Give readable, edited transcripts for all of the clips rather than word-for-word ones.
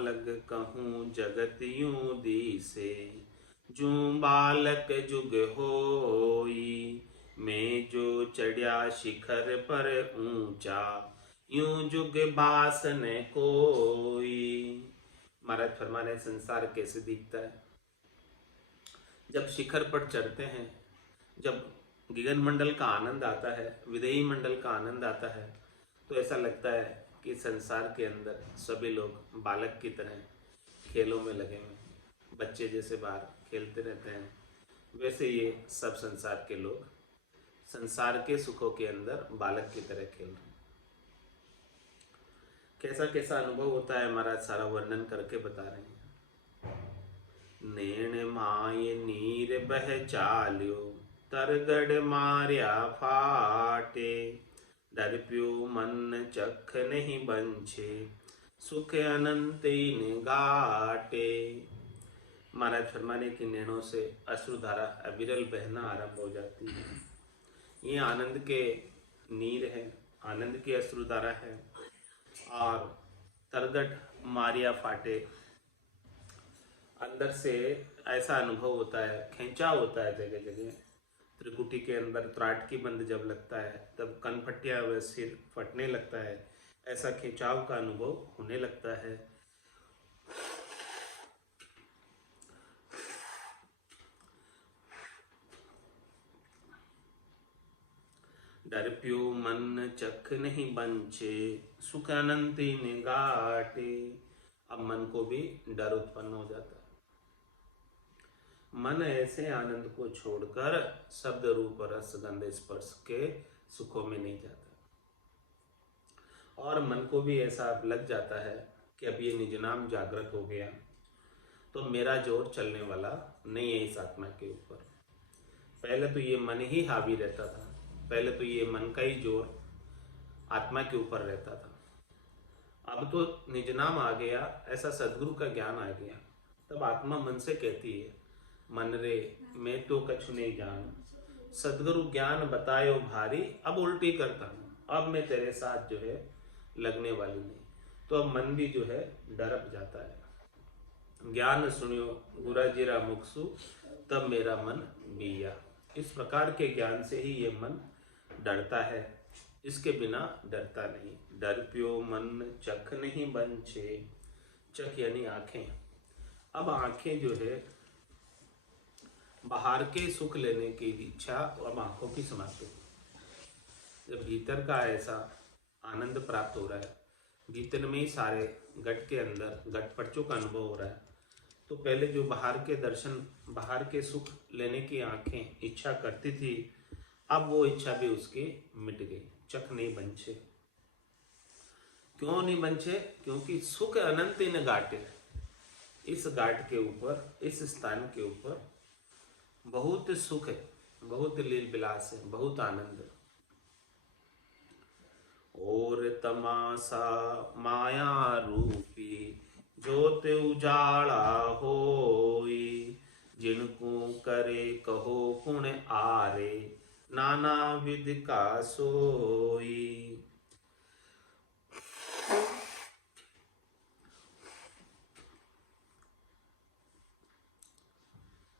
लग कहूँ जगत यूं दिसे, जूं बालक जुग होई, मैं जो चढ़िया शिखर पर ऊंचा, यूं जुग बास न कोई। महाराज फरमाने संसार कैसे दिखता है। जब शिखर पर चढ़ते हैं, जब गगन मंडल का आनंद आता है, विदेही मंडल का आनंद आता है, तो ऐसा लगता है कि संसार के अंदर सभी लोग बालक की तरह खेलों में लगे हुए, बच्चे जैसे बाहर खेलते रहते हैं। वैसे ये सब संसार के लोग संसार के सुखों के अंदर बालक की तरह खेल रहे हैं। कैसा कैसा अनुभव होता है महाराज सारा वर्णन करके बता रहे हैं। नैण माय नीर बह चाल्यो, तरगड़ मार्या फाटे, डर प्यो मन चख नहीं बंछे, सुख अनंत इन गाटे। महाराज फरमाने की नैनों से अश्रुधारा अविरल बहना आरंभ हो जाती है। ये आनंद के नीर है, आनंद की अश्रुधारा है। और तरगट मारिया फाटे, अंदर से ऐसा अनुभव होता है, खींचा होता है जगह जगह। त्रिकुटी के अंदर त्राट की बंद जब लगता है तब कनपटिया व सिर फटने लगता है, ऐसा खिंचाव का अनुभव होने लगता है। डर प्यो मन चख नहीं बंचे, सुख अनंत इन गाटे। अब मन को भी डर उत्पन्न हो जाता है। मन ऐसे आनंद को छोड़कर शब्द रूप रस गंध स्पर्श के सुखों में नहीं जाता, और मन को भी ऐसा लग जाता है कि अब ये निज नाम जागृत हो गया तो मेरा जोर चलने वाला नहीं है इस आत्मा के ऊपर। पहले तो ये मन ही हावी रहता था, पहले तो ये मन का ही जोर आत्मा के ऊपर रहता था। अब तो निज नाम आ गया, ऐसा सदगुरु का ज्ञान आ गया, तब आत्मा मन से कहती है, मन रे मैं तो कछु नहीं जान, सदगुरु ज्ञान बतायो भारी, अब उल्टी करता हूँ, अब मैं तेरे साथ जो है लगने वाली नहीं। तो अब मन भी जो है डरप जाता है। ज्ञान सुनियो गुरा जीरा मुक्सु, तब मेरा मन बिया। इस प्रकार के ज्ञान से ही ये मन डरता है, इसके बिना डरता नहीं। डर प्यो मन चख नहीं बंछे, चख यानी आंखें। अब आंखें जो है बाहर के सुख लेने की इच्छा अब आंखों की समाप्त हो। जब भीतर का ऐसा आनंद प्राप्त हो रहा है, भीतर में ही सारे घट के अंदर घटपटचों का अनुभव हो रहा है, तो पहले जो बाहर के दर्शन, बाहर के सुख लेने की आंखें इच्छा करती थी, अब वो इच्छा भी उसकी मिट गई। चख नहीं बंछे। क्यों नहीं बंछे? क्योंकि सुख अनंत इन गाटे, इस घाट के ऊपर, इस स्थान के ऊपर बहुत सुख है, बहुत लील विलास है, बहुत आनंद है। और तमाशा माया रूपी, ज्योत उजाला होई, जिनको करे कहो पुण्य आरे, नाना विध का सोई।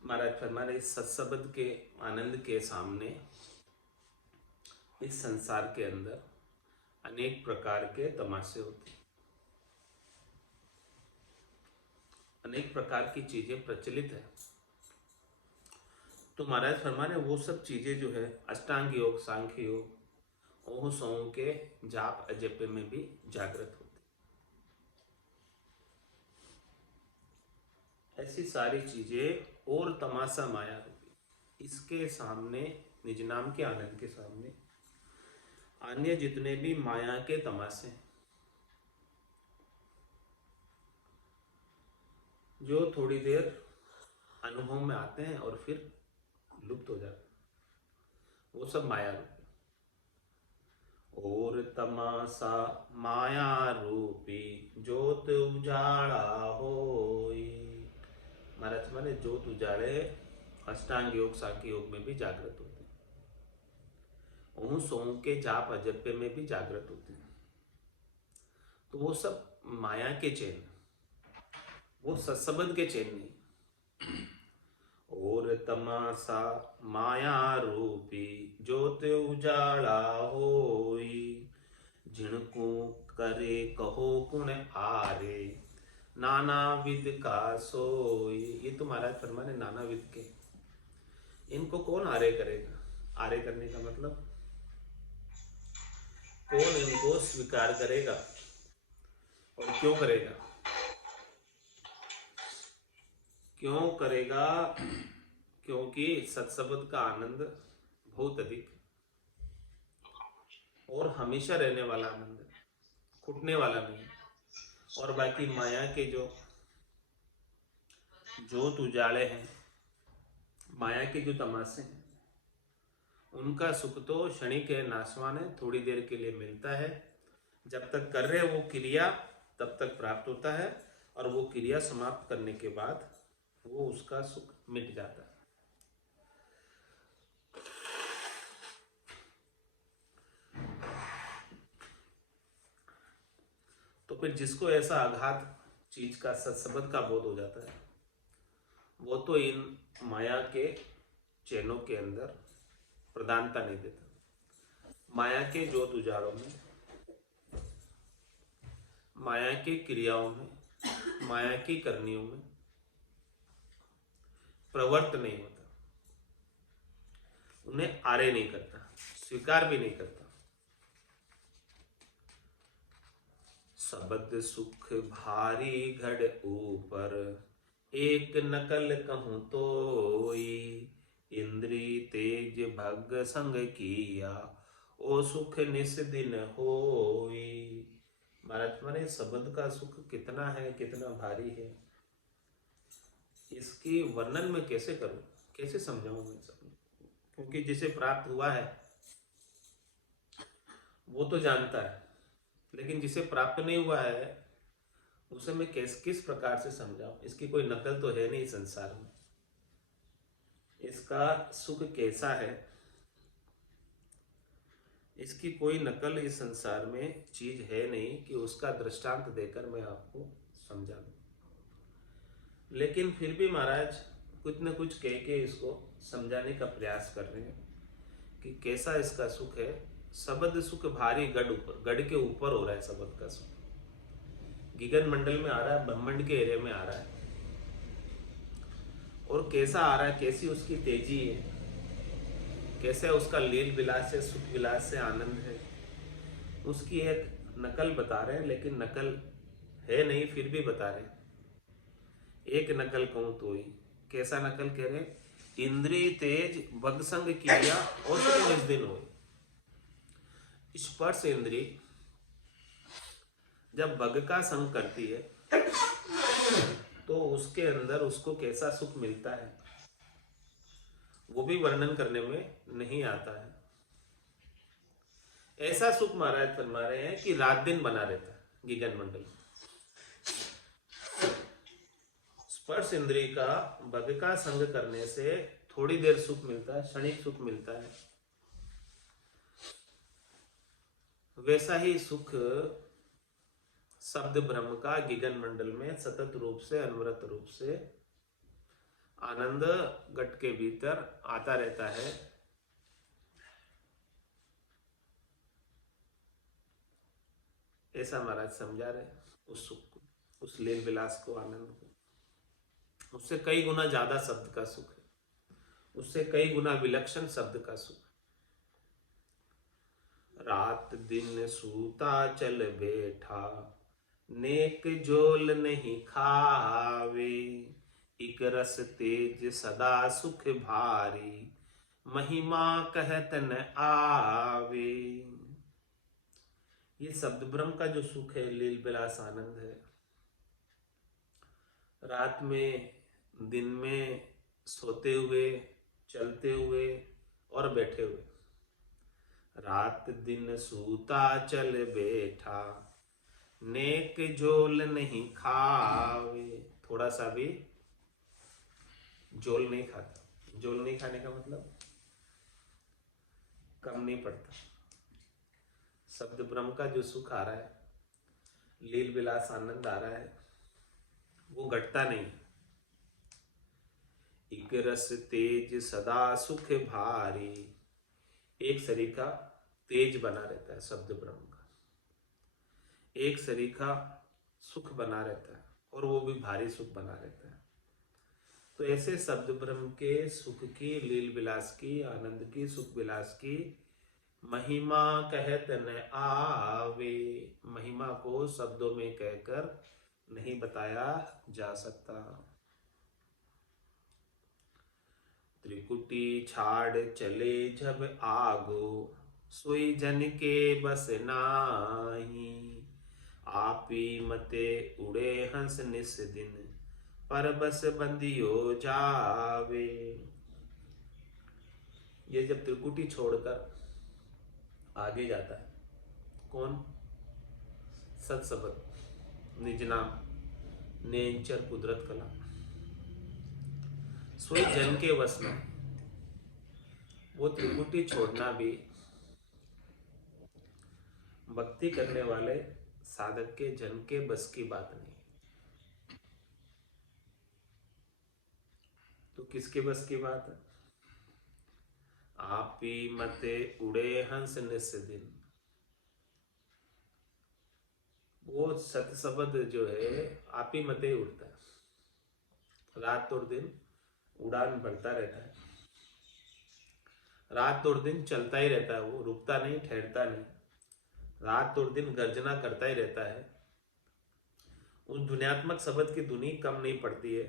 महाराज फरमाने इस सत्सबद के आनंद के सामने इस संसार के अंदर अनेक प्रकार के तमाशे होते, अनेक प्रकार की चीजें प्रचलित है। तो महाराज फरमाने वो सब चीजें जो है अष्टांग योग, सांख्य योग, ओह सौ के जाप अजप में भी जागृत होती। ऐसी सारी चीजें और तमाशा माया रूपी, इसके सामने, निज नाम के आनंद के सामने अन्य जितने भी माया के तमाशे जो थोड़ी देर अनुभव में आते हैं और फिर लुप्त हो जाते हैं, वो सब माया रूपी। और तमाशा माया रूपी, ज्योत उजाड़ा होई। महाराज माने ज्योत उजाड़े अष्टांग योग, सांख्य योग में भी जागृत होते हैं, ओम सोम के जाप अजप्य में भी जागृत होते हैं। तो वो सब माया के चैन, वो सत्संबंध के चैन नहीं। और तमाशा माया रूपी ज्योत उजाला होई, जिनको करे कहो गुण आरे, नाना विद का सोई। ये तो महाराज फरमाने नाना विद के, इनको कौन आरे करेगा? आरे करने का मतलब कौन इनको स्वीकार करेगा और क्यों करेगा? क्यों करेगा? क्योंकि सत्संग का आनंद बहुत अधिक और हमेशा रहने वाला आनंद है, छूटने वाला नहीं। और बाकी माया के जो जोत उजाले हैं, माया के जो तमाशे हैं, उनका सुख तो क्षणिक है, नाशवान है, थोड़ी देर के लिए मिलता है। जब तक कर रहे वो क्रिया तब तक प्राप्त होता है, और वो क्रिया समाप्त करने के बाद वो उसका सुख मिट जाता है। तो फिर जिसको ऐसा आघात चीज का, सत्संबंध का बोध हो जाता है, वो तो इन माया के चैनों के अंदर प्रधानता नहीं देता। माया के ज्योत उजाड़ों में, माया की क्रियाओं में, माया की करनियों में प्रवृत्त नहीं होता, उन्हें आरे नहीं करता, स्वीकार भी नहीं करता। शब्द सुख भारी घड़ ऊपर, एक नकल कहूं तोई, इंद्री तेज भग संग किया, ओ सुख निस दिन होई। महाराज माने शब्द का सुख कितना है, कितना भारी है, इसकी वर्णन में कैसे करूं, कैसे समझाऊं मैं सब? क्योंकि जिसे प्राप्त हुआ है वो तो जानता है, लेकिन जिसे प्राप्त नहीं हुआ है उसे मैं किस प्रकार से समझाऊं? इसकी कोई नकल तो है नहीं संसार में। इसका सुख कैसा है, इसकी कोई नकल इस संसार में चीज है नहीं कि उसका दृष्टांत देकर मैं आपको समझा दूं। लेकिन फिर भी महाराज कुछ न कुछ कह के इसको समझाने का प्रयास कर रहे हैं कि कैसा इसका सुख है। शब्द सुख भारी गढ़ ऊपर, गढ़ के ऊपर हो रहा है शब्द का सुख, गगन मंडल में आ रहा है, ब्रह्मांड के एरिया में आ रहा है। और कैसा आ रहा है, कैसी उसकी तेजी है, कैसे उसका लील विलास है, सुख विलास से आनंद है, उसकी एक नकल बता रहे हैं। लेकिन नकल है नहीं, फिर भी बता रहे हैं। एक नकल कहूं तो ही, कैसा नकल कह रहे हैं? इंद्री तेज भग संग किया और सुख निज दिन होई। स्पर्श इंद्री जब भग का संग करती है तो उसके अंदर उसको कैसा सुख मिलता है वो भी वर्णन करने में नहीं आता है। ऐसा सुख महाराज फरमा रहे हैं कि रात दिन बना रहता है गगन मंडल। स्पर्श इंद्रिय का भग का संग करने से थोड़ी देर सुख मिलता है, क्षणिक सुख मिलता है। वैसा ही सुख शब्द ब्रह्म का गगन मंडल में सतत रूप से, अनवरत रूप से आनंद घट के भीतर आता रहता है। ऐसा महाराज समझा रहे उस सुख को, उस लील विलास को, आनंद को। उससे कई गुना ज्यादा शब्द का सुख है, उससे कई गुना विलक्षण शब्द का सुख। रात दिन सूता चल बैठा, नेक जोल नहीं खावे, इक रस तेज सदा सुख भारी, महिमा कहत न आवे। ये शब्द ब्रह्म का जो सुख है, लील विलास आनंद है, रात में, दिन में, सोते हुए, चलते हुए और बैठे हुए। रात दिन सूता चल बैठा, नेक जोल नहीं खावे। थोड़ा सा भी जोल नहीं खाता। जोल नहीं खाने का मतलब कम नहीं पड़ता। शब्द ब्रह्म का जो सुख आ रहा है, लील विलास आनंद आ रहा है, वो घटता नहीं। एक रस तेज सदा सुख भारी, एक सरीखा तेज बना रहता है शब्द ब्रह्म का, एक सरीखा सुख बना रहता है, और वो भी भारी सुख बना रहता है। तो ऐसे शब्द ब्रह्म के सुख की, लील विलास की, आनंद की, सुख विलास की महिमा कहत न आवे। महिमा को शब्दों में कहकर नहीं बताया जा सकता। त्रिकुटी छाड़ चले जब आगो, सोई जन के बस नाही। आपी मते उड़े हंस निस दिन, पर बस बंदियो जावे। ये जब त्रिकुटी छोड़कर आगे जाता है, कौन? सत्सबद, निज नाम, नेंचर कुदरत कला, सोई जन के वश में। वो त्रिकुटी छोड़ना भी भक्ति करने वाले साधक के जन के बस की बात नहीं। तो किसके बस की बात है? आपी मते उड़े हंस निस दिन। वो सतसबद जो है आप ही मते उड़ता है, रात और दिन उड़ान भरता रहता है, रात और दिन चलता ही रहता है, वो रुकता नहीं, ठहरता नहीं, रात और दिन गर्जना करता ही रहता है। उस ध्वन्यात्मक शब्द की धुनी कम नहीं पड़ती है,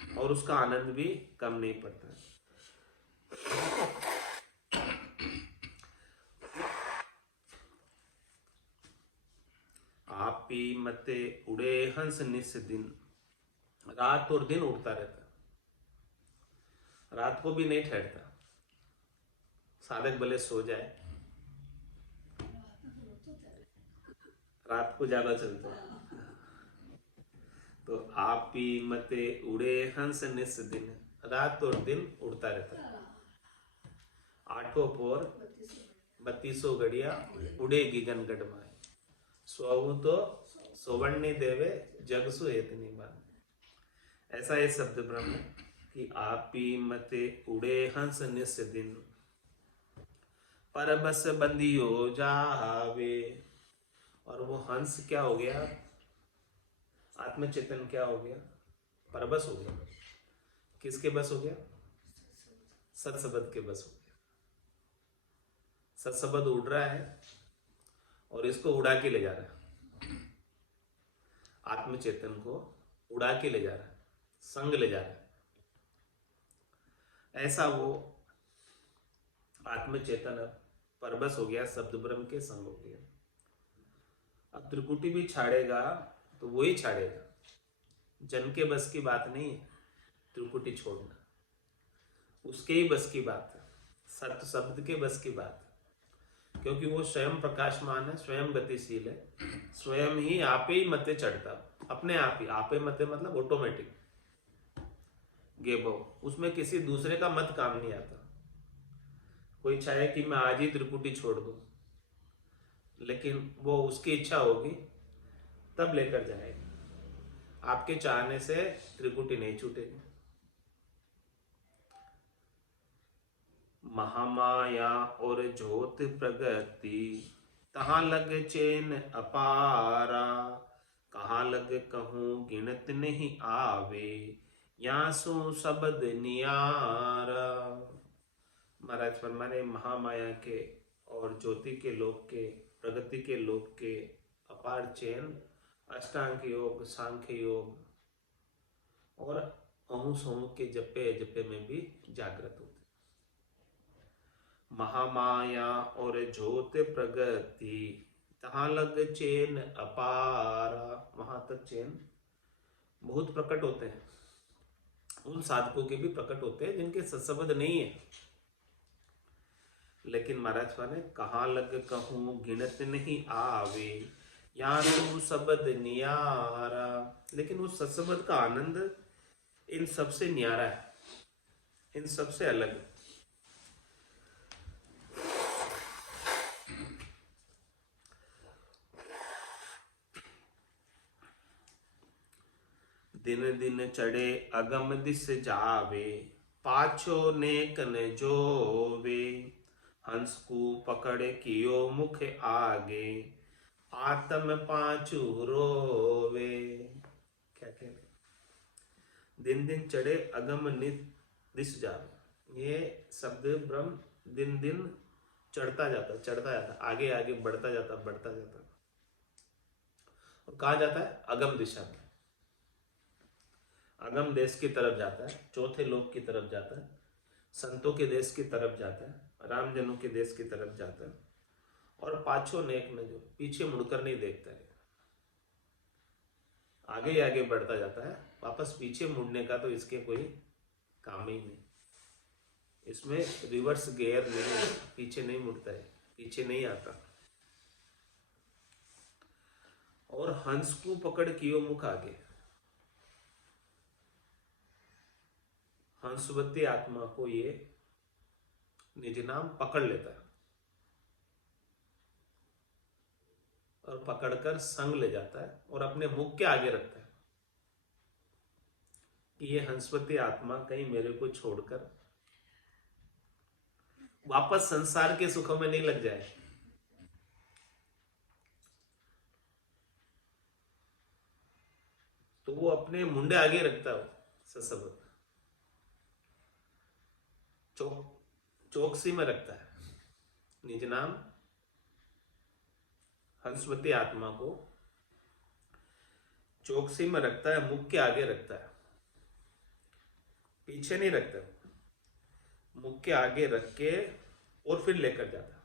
और उसका आनंद भी कम नहीं पड़ता है। आपी मते उड़े हंस निस दिन, रात और दिन उड़ता रहता, रात को भी नहीं ठहरता। साधक भले सो जाए, रात को ज्यादा चलता है। तो आपी मते उड़े हंस निस दिन, रात और दिन उड़ता रहता है। आठों पोर 32 घड़िया उड़ेगी गनगढ़ माए, सोऊ तो सोवण्णी देवे जग सु एतनी बात। ऐसा ये शब्द ब्रह्म कि आपी मते उड़े हंस निस दिन, पर बस बंदियो जावे। और वो हंस क्या हो गया? आत्मचेतन क्या हो गया? परबस हो गया। किसके बस हो गया? सत्सबद के बस हो गया। सत्सबद उड़ रहा है और इसको उड़ा के ले जा रहा है, आत्मचेतन को उड़ा के ले जा रहा है, संग ले जा रहा है। ऐसा वो आत्मचेतन परबस हो गया, शब्द ब्रह्म के संग हो गया। अब त्रिकुटी भी छाड़ेगा तो वो ही छाड़ेगा, जन के बस की बात नहीं है त्रिकुटी छोड़ना, उसके ही बस की बात है, सत्य शब्द के बस की बात है। क्योंकि वो स्वयं प्रकाशमान है, स्वयं गतिशील है, स्वयं ही आपे ही मते चढ़ता, अपने आप ही। आपे मते मतलब ऑटोमेटिक गेबो, उसमें किसी दूसरे का मत काम नहीं आता। कोई चाहे कि मैं आज ही त्रिकुटी छोड़ दूं, लेकिन वो उसकी इच्छा होगी तब लेकर जाएगा। आपके चाहने से त्रिकुटी नहीं छूटेगी। महामाया और ज्योत प्रगति, तहां लग चैन अपारा। कहाँ लग कहूँ गिनत नहीं आवे, यहाँ सो शब्द नियारा। महाराज फरमाने महामाया के और ज्योति के लोक के, प्रगति के लोक के अपार चैन, अष्टांग योग, सांख्य योग और अहू सहू के जपे जपे में भी जागृत होते। महामाया और ज्योत प्रगति, तहां लग चैन अपारा। वहां तक चैन बहुत प्रकट होते हैं, उन साधकों के भी प्रकट होते हैं जिनके सत्संबंध नहीं है। लेकिन महाराज ने कहाँ लग कहूँ गिनत नहीं आवे, यहाँ तू शब्द नियारा। लेकिन उस सत्संबंध का आनंद इन सबसे न्यारा है, इन सबसे अलग है। दिन दिन चढ़े अगम दिस जावे, पाछो नेक न जोवे। हंस को पकड़ कियो मुख आगे, आत्म पाछू रोवे। क्या कह रहे? दिन दिन चढ़े अगम दिस जावे, ये शब्द ब्रह्म दिन दिन चढ़ता जाता, आगे आगे बढ़ता जाता। और कहा जाता है? अगम दिशा में, अगम देश की तरफ जाता है, चौथे लोक की तरफ जाता है, संतों के देश की तरफ जाता है, रामजनों के देश की तरफ जाता है। और पाछो नेक में जो पीछे मुड़कर नहीं देखता है, आगे आगे बढ़ता जाता है, वापस पीछे मुड़ने का तो इसके कोई काम ही नहीं। इसमें रिवर्स गियर नहीं, पीछे नहीं मुड़ता है, पीछे नहीं आता। और हंस को पकड़ कियो मुख आगे, हंसवती आत्मा को ये निज नाम पकड़ लेता है और पकड़कर संग ले जाता है और अपने मुख के आगे रखता है कि ये हंसवती आत्मा कहीं मेरे को छोड़कर वापस संसार के सुखों में नहीं लग जाए। तो वो अपने मुंडे आगे रखता है ससब, चौकसी में रखता है। निज नाम हंसवती आत्मा को चौकसी में रखता है, मुख के आगे रखता है, पीछे नहीं रखता, मुख के आगे रख के और फिर लेकर जाता है।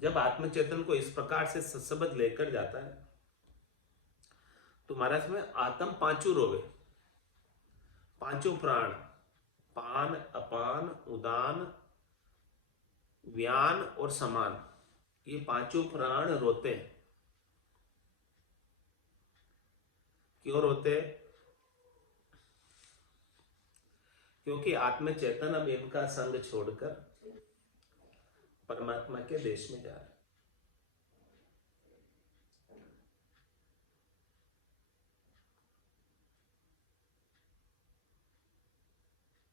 जब आत्मचेतन को इस प्रकार से सत्सबद्ध लेकर जाता है तो महाराज में आत्म पांचों रोवे, पांचों प्राण, पान, अपान, उदान, व्यान और समान, ये पांचों प्राण रोते हैं। क्यों रोते? क्योंकि आत्मचेतन अब इनका संग छोड़कर परमात्मा के देश में जा रहा है।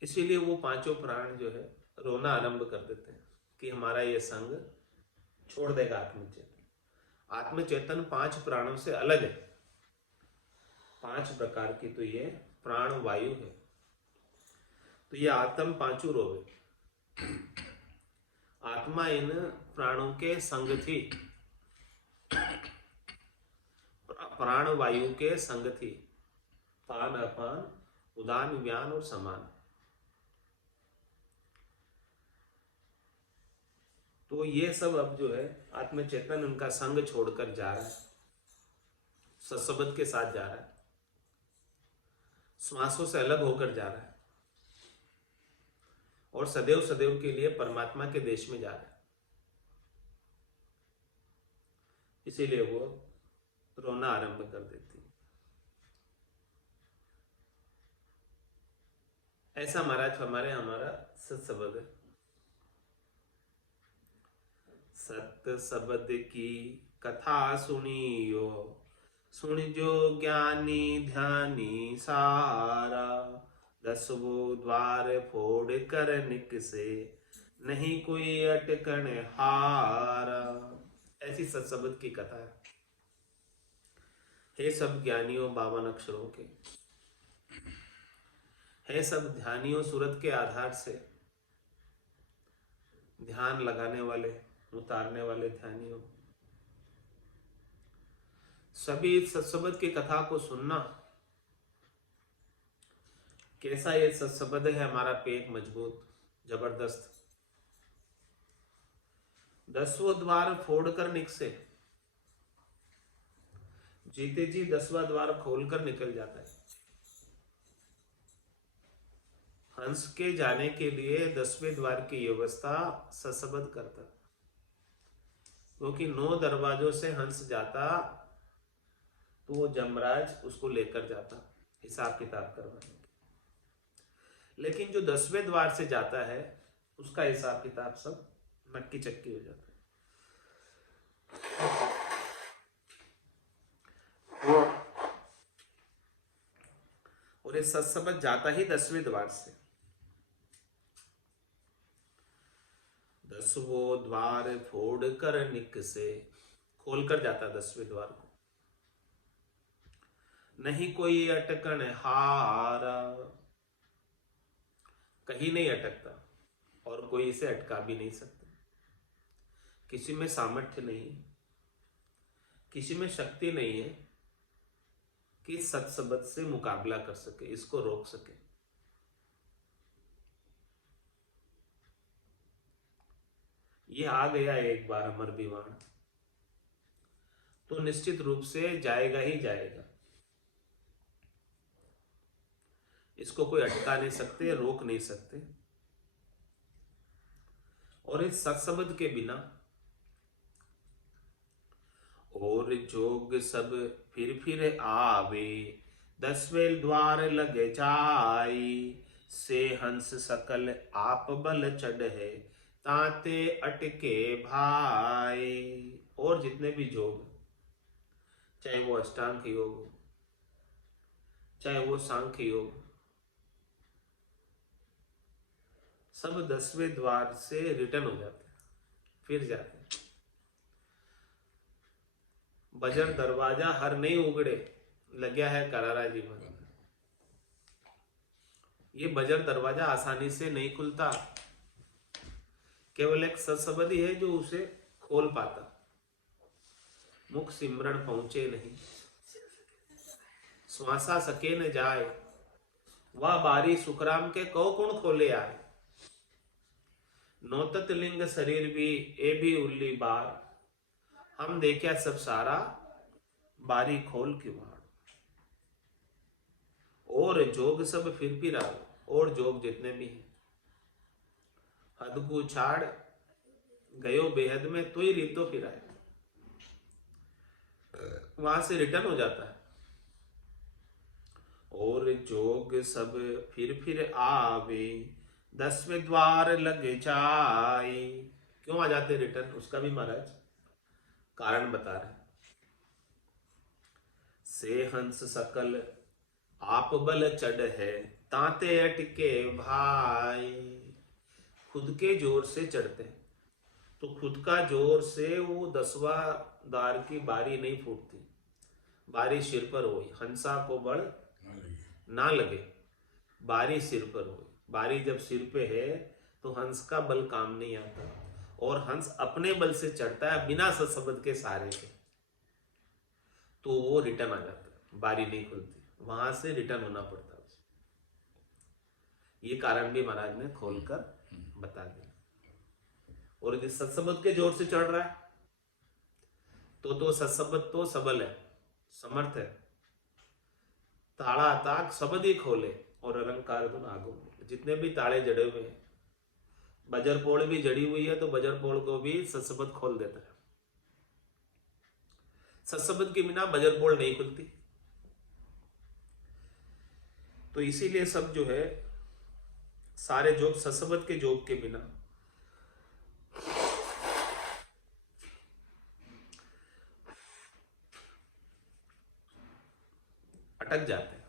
इसीलिए वो पांचों प्राण जो है रोना आरंभ कर देते हैं कि हमारा ये संग छोड़ देगा आत्मचेतन। आत्मचेतन पांच प्राणों से अलग है, पांच प्रकार की तो ये प्राण वायु है। तो ये आत्म पांचों रोवे, आत्मा इन प्राणों के संग थी, प्राण वायु के संग थी, पान, अपान, उदान, व्यान और समान। तो ये सब अब जो है आत्मचेतन उनका संग छोड़कर जा रहा है, सत्सबद्ध के साथ जा रहा है, श्वासों से अलग होकर जा रहा है और सदैव सदैव के लिए परमात्मा के देश में जा रहा है। इसीलिए वो रोना आरंभ कर देती है। ऐसा महाराज हमारे हमारा सत्सबद्ध है। सत्य शब्द की कथा सुनियो, सुन जो ज्ञानी ध्यानी सारा, दसवो द्वार फोड़ कर निकसे, नहीं कोई अटकन हारा। ऐसी सत्सबद्ध की कथा है। हे सब ज्ञानियों 52 अक्षरों के, हे सब ध्यानियों, सूरत के आधार से ध्यान लगाने वाले, उतारने वाले ध्यानियों, सभी सत्सबद्ध की कथा को सुनना। कैसा ये सत्सबद्ध है हमारा पेट मजबूत, जबरदस्त। दसवां द्वार फोड़कर निकसे, जीते जी 10वां द्वार खोलकर निकल जाता है। हंस के जाने के लिए 10वें द्वार की व्यवस्था सत्सबद्ध करता, क्योंकि 9 दरवाजों से हंस जाता तो वो जमराज उसको लेकर जाता हिसाब किताब करवाने। लेकिन जो 10वें द्वार से जाता है उसका हिसाब किताब सब नक्की चक्की हो जाता है। और ये सत्सबद जाता ही 10वें द्वार से। 10वां द्वार फोड़ कर निक से, खोल कर जाता 10वें द्वार को। नहीं कोई अटकन हारा, कहीं नहीं अटकता और कोई इसे अटका भी नहीं सकता। किसी में सामर्थ्य नहीं है, किसी में शक्ति नहीं है कि सत्सबद से मुकाबला कर सके, इसको रोक सके। ये आ गया एक बार अमर विमान तो निश्चित रूप से जाएगा ही जाएगा। इसको कोई अटका नहीं सकते, रोक नहीं सकते। और इस सत्सबद के बिना और जोग सब फिर आवे, 10वें द्वार लग जाई, से हंस सकल आप बल चढ़ है, ताते अटके भाई। और जितने भी योग, चाहे वो अष्टांग योग हो, चाहे वो सांख्य योग, सब 10वें द्वार से रिटर्न हो जाते हैं, फिर जाते हैं। बजर दरवाजा हर नहीं उगड़े, लग्या है करारा जीवन। ये बजर दरवाजा आसानी से नहीं खुलता, केवल एक सत्सबद ही है जो उसे खोल पाता। मुख सिमरण पहुंचे नहीं, श्वासा सके न जाए, वह बारी सुखराम के कौ कुण खोले आए। नौतत लिंग शरीर भी ए भी उल्ली बार, हम देखा सब सारा बारी खोल के बार। और जोग सब फिर आए, और जोग जितने भी हैं, हद को छाड़ गयो बेहद में तो ही रीतो फिर आए, वहां से रिटर्न हो जाता है। और जोग सब फिर आवे, 10वें द्वार लग जाए। क्यों आ जाते रिटर्न, उसका भी महाराज कारण बता रहे। से हंस सकल आप बल चढ़ है, ताते अटके भाई। खुद के जोर से चढ़ते हैं तो खुद का जोर से वो 10वां द्वार की बारी नहीं फूटती, बारी सिर पर हो। हंसा को बल ना लगे, बारी सिर पर हो। बारी जब सिर पे है तो हंस का बल काम नहीं आता, और हंस अपने बल से चढ़ता है बिना सत्सबद के सहारे के, तो वो रिटर्न आ जाता है, बारी नहीं खुलती, वहां से रिटर्न होना पड़ता है। ये कारण भी महाराज ने खोलकर बता दिया। और यदि सत्सबद के जोर से चढ़ रहा है तो सत्सबद तो सबल है, समर्थ है। ताड़ा ताक सबद ही खोले, और अलंकार धुन आगो। जितने भी ताले जड़े हुए हैं, बजरपोड़ भी जड़ी हुई है तो बजरपोड़ को भी सत्सबद खोल देता है। सत्सबद के बिना बजरपोड़ नहीं खुलती। तो इसीलिए सब जो है, सारे जोग सत्सबद के जोग के बिना अटक जाते हैं,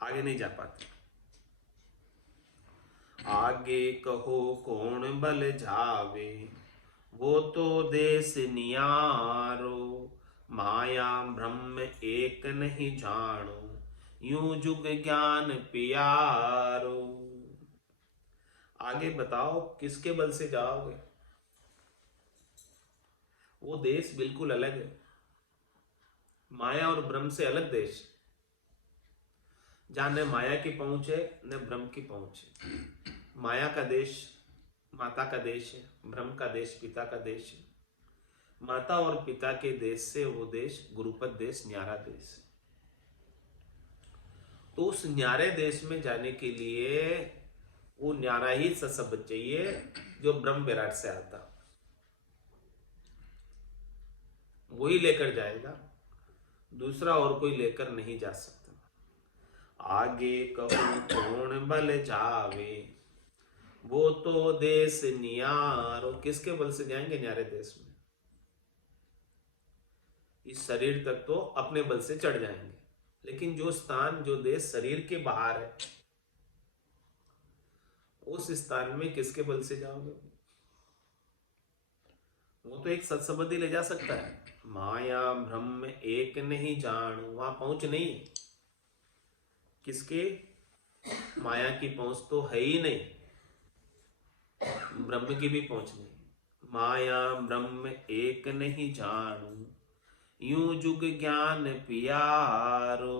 आगे नहीं जा पाते। आगे कहो कौन बल जावे, वो तो देश नियारो, माया ब्रह्म एक नहीं जानो, यूं जुग ज्ञान पियारो। आगे बताओ किसके बल से जाओगे, वो देश बिल्कुल अलग है, माया और ब्रह्म से अलग देश, जहां न माया की पहुंच है न ब्रह्म की पहुंच है। माया का देश माता का देश है, ब्रह्म का देश पिता का देश है। माता और पिता के देश से वो देश गुरुपद देश, न्यारा देश है। तो उस न्यारे देश में जाने के लिए वो न्यारा ही सत्सबद चाहिए जो ब्रह्म विराट से आता, वही लेकर जाएगा, दूसरा और कोई लेकर नहीं जा सकता। आगे कहूं कौन बल जावे, वो तो देश नियारो, किसके बल से जाएंगे न्यारे देश में? इस शरीर तक तो अपने बल से चढ़ जाएंगे, लेकिन जो स्थान जो देश शरीर के बाहर है, उस स्थान में किसके बल से जाओगे? वो तो एक सत्सबद्धि ले जा सकता है। माया ब्रह्म एक नहीं जानू, वहां पहुंच नहीं। किसके? माया की पहुंच तो है ही नहीं, ब्रह्म की भी पहुंच नहीं। माया ब्रह्म एक नहीं जानू, यूं जुग ज्ञान पियारो।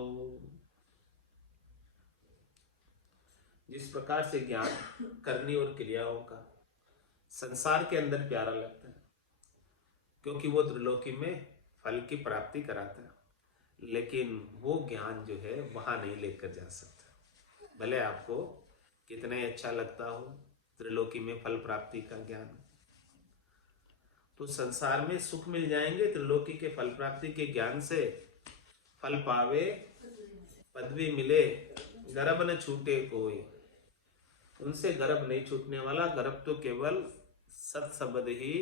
जिस प्रकार से ज्ञान करनी और क्रियाओं का संसार के अंदर प्यारा लगता है, क्योंकि वो त्रिलोकी में फल की प्राप्ति कराता है, लेकिन वो ज्ञान जो है वहां नहीं लेकर जा सकता। भले आपको कितने अच्छा लगता हो त्रिलोकी में फल प्राप्ति का ज्ञान, तो संसार में सुख मिल जाएंगे त्रिलोकी के फल प्राप्ति के ज्ञान से। फल पावे पदवी मिले, गर्भ न छूटे कोई। उनसे गर्भ नहीं छूटने वाला, गर्भ तो केवल सत्सबद ही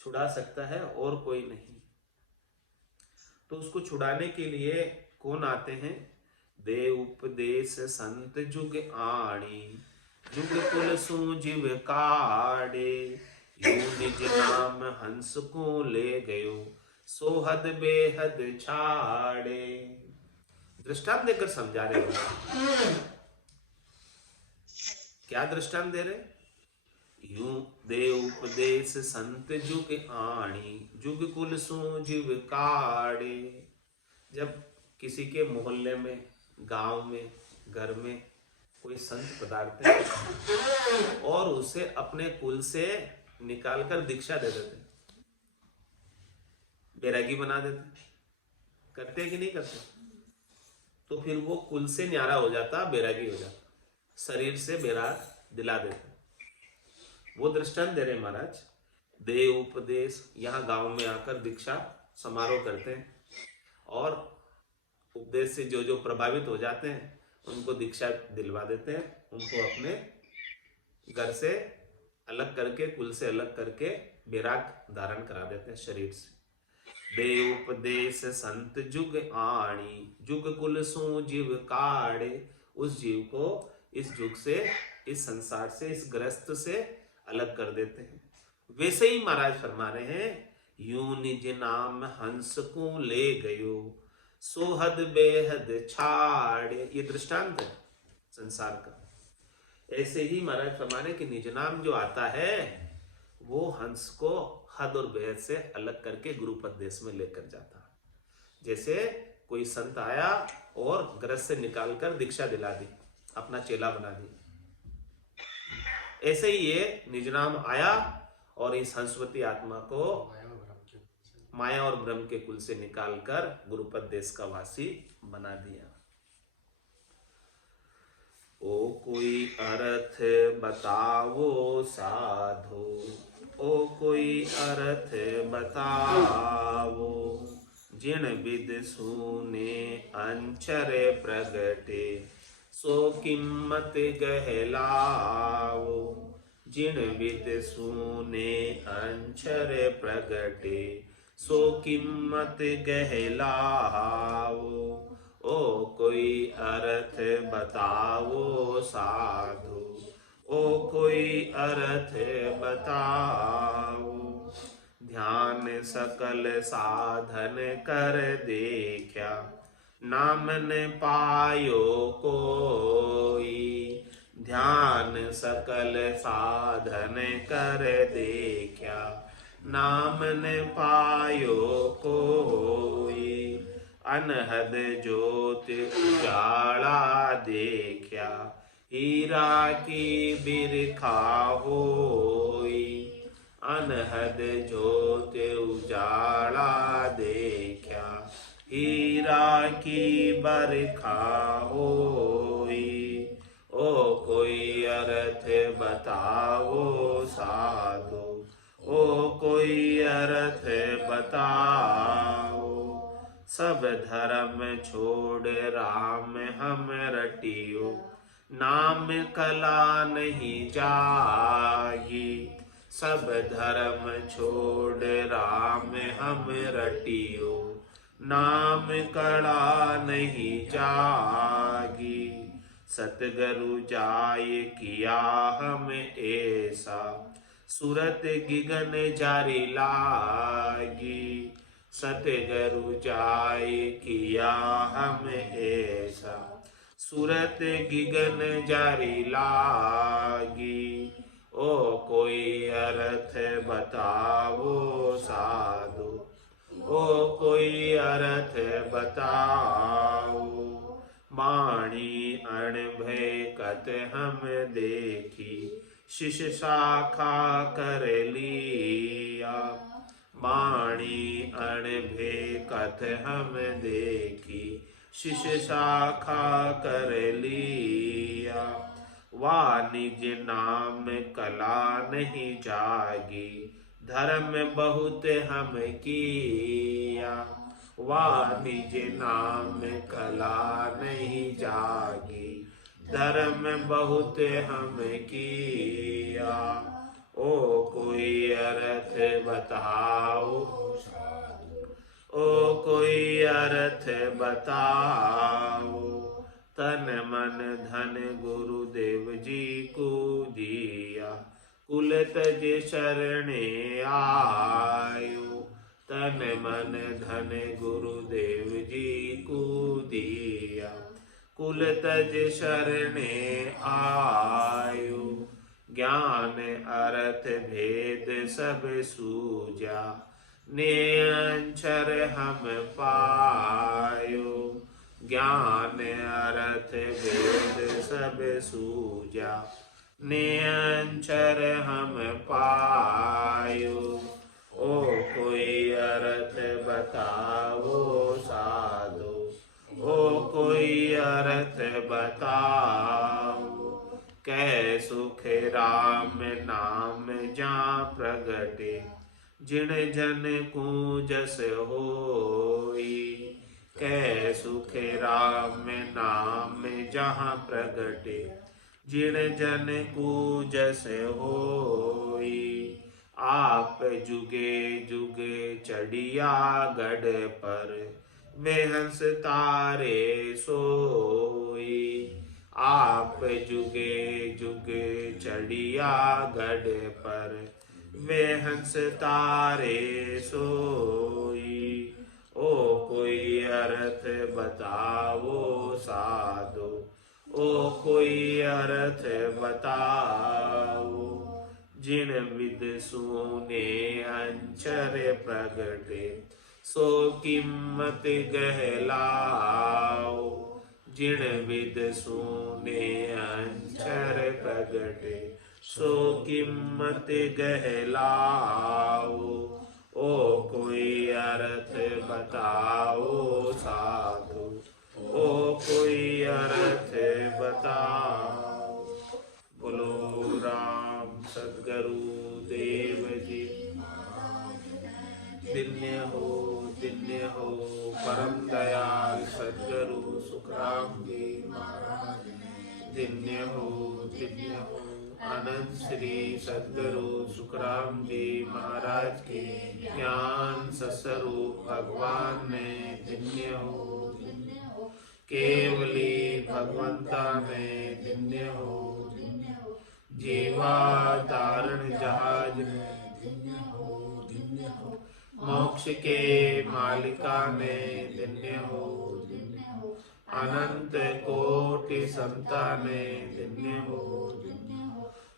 छुड़ा सकता है और कोई नहीं। तो उसको छुड़ाने के लिए कौन आते हैं? दे उपदेश संत जुग आणी, जुग कुल सूजिव काड़े। यूं निज नाम हंस को ले गयो, सोहद बेहद छाड़े। दृष्टांत देकर समझा रहे हो। क्या दृष्टांत दे रहे? यूं दे उपदेश संत जुग आणी, जुग कुल सूजिव काड़े। जब किसी के मोहल्ले में, गांव में, घर में कोई संत पधारते हैं और उसे अपने कुल से निकालकर दीक्षा दे देते, बैरागी बना देते, करते कि नहीं करते? तो फिर वो कुल से न्यारा हो जाता, बैरागी हो जाता, शरीर से बैराग दिला देते। वो दृष्टांत दे रहे महाराज। दे उपदेश, यहाँ गांव में आकर दीक्षा समारोह करते हैं और उपदेश से जो जो प्रभावित हो जाते हैं उनको दीक्षा दिलवा देते हैं, उनको अपने घर से अलग करके, कुल से अलग करके बैराग धारण करा देते हैं शरीर से। दे उपदेश संत जुग आणी, जुग कुल सू जीव काड़े। उस जीव को इस जुग से, इस संसार से, इस ग्रस्त से अलग कर देते हैं। वैसे ही महाराज फरमा रहे हैं, यूं निज नाम हंस को ले गयो, सोहद बेहद छाड़े। ये दृष्टांत है संसार का। ऐसे ही महाराज फरमाने कि निज नाम जो आता है वो हंस को हद और बेहद से अलग करके गुरुपदेश में लेकर जाता। जैसे कोई संत आया और ग्रस से निकालकर दीक्षा दिला दी, अपना चेला बना दी, ऐसे ही ये निज नाम आया और इस हंसवती आत्मा को माया और ब्रह्म के कुल से निकालकर गुरुपद देश का वासी बना दिया। ओ कोई अर्थ बताओ साधो, ओ कोई अर्थ बताओ। जिन विद सुने अंचर प्रगटे, सो किम्मत गहलाओ। जिन विद सुने अंचर प्रगटे, सो किम्मत गहलाओ। ओ कोई अर्थ बताओ साधु, ओ कोई अर्थ बताओ। ध्यान सकल साधन कर देखा, नाम न पायो कोई। ध्यान सकल साधन कर देखा, नाम न पायो कोई। अनहद ज्योति उजाला देखा, हीरा की बिरखा होई। अनहद ज्योति उजाला देखा, हीरा की बरखा होई। ओ कोई अर्थ बताओ साधु, ओ कोई अर्थ बताओ। सब धर्म छोड़ राम हम रटियो, नाम कला नहीं जागी, सब धर्म छोड़ राम हम रटियो। नाम कला नहीं जागी, सतगुरु जाय किया हम ऐसा। सूरत गिगन जारी लागी, सतगुरु जाय किया हम ऐसा। सूरत गिगन जारी लागी, ओ कोई अर्थ बताओ साधु, ओ कोई अर्थ बताओ। वाणी अणभय कत हम देखी, शिष शाखा कर लिया। वाणी अणभय कत हम देखी, शिष शाखा कर लिया। वाणिज नाम कला नहीं जागी, धर्म बहुत हम किया। वाणिज नाम कला नहीं जागी, धर्म बहुत हम किया। ओ कोई अर्थ बताओ, ओ कोई अर्थ बताओ। तन मन धन गुरुदेव जी को दिया, कुल तज शरणे आयो। तन मन धन गुरुदेव जी को दिया, कुल तज शरणे आयो। ज्ञान अर्थ भेद सब सूझा, निरंतर हम पायो। ज्ञान अर्थ भेद सब सूझा, निरंतर हम पायो। ओ कोई अर्थ बताओ साधु, ओ कोई अर्थ बताओ। कै सुख राम नाम जा प्रगटे, जिन जन को जस होई। कै सुख राम नाम जहाँ प्रगटे, जिन जन को जस होई। आप जुगे जुगे चढ़िया गढ़ पर, वे हंस तारे सोई। आप जुगे जुगे चढ़िया गढ़ पर, वे हंस तारे सोई। ओ कोई अर्थ बताओ साधु, ओ कोई अर्थ बताओ। जिन विद सुने अंचर प्रगटे, सो कीमत गहलाओ। जिन विद सुने अंचर प्रगटे, सो कीमत गहलाओ। ओ कोई अर्थ बताओ साधु, ओ कोई अर्थ बताओ। बोलो राम सद्गुरु देव जी। दिन्य हो परम दयाल सद्गुरु सुखराम जी महाराज। दिन्य हो आनंद श्री सद्गुरु सुखराम जी महाराज के ज्ञान सस्वरूप भगवान ने दिन्य हो। केवली भगवंता ने दिन्य हो। जीवा धारण जहाज में मोक्ष के मालिका ने दिन्य हो। अनंत कोटि संता ने दिन्य हो।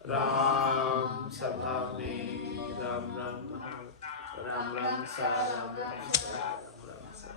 राम सभा में राम राम सा राम राम सा राम राम सा।